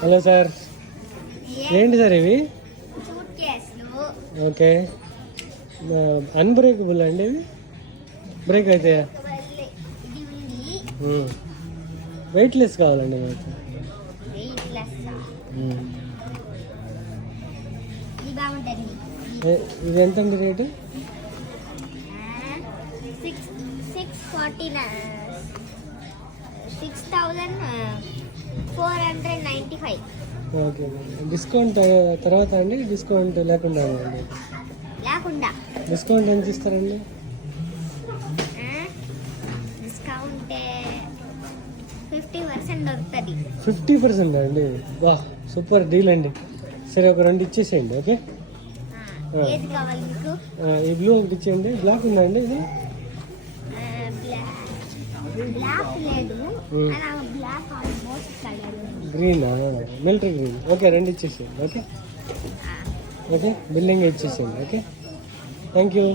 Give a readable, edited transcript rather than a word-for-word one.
Hello sir, ఏంటి sir ఇవి? Okay, unbreakable అండి ఇవి? బ్రేక్ అయితే వెయిట్లెస్ కావాలండి నాకు. ఇది ఎంత అండి రేటు? 6,495. ఓకే, డిస్కౌంట్ తర్వాత అండి? డిస్కౌంట్ లేకుండా అండి? లేకుండా. డిస్కౌంట్ ఎంత ఇస్తారండి? డిస్కౌంట్ 50% దొరుకుతుంది. 50% అండి? వా, సూపర్ డీల్ అండి. సరే, ఒక 2 ఇచ్చేసేయండి. ఓకే, ఏది కావాలి మీకు? ఈ బ్లూ ఒకటి ఇచ్చేయండి. బ్లాక్ ఉందా అండి ఇది? బ్లాక్ లేదు, బ్లాక్ ఆల్మోస్ట్ కలర్. గ్రీనా? Military green. ఓకే, 2 ఇచ్చేసేయండి. ఓకే ఓకే, బిల్లింగ్ ఇచ్చేసేయండి. Okay, thank you.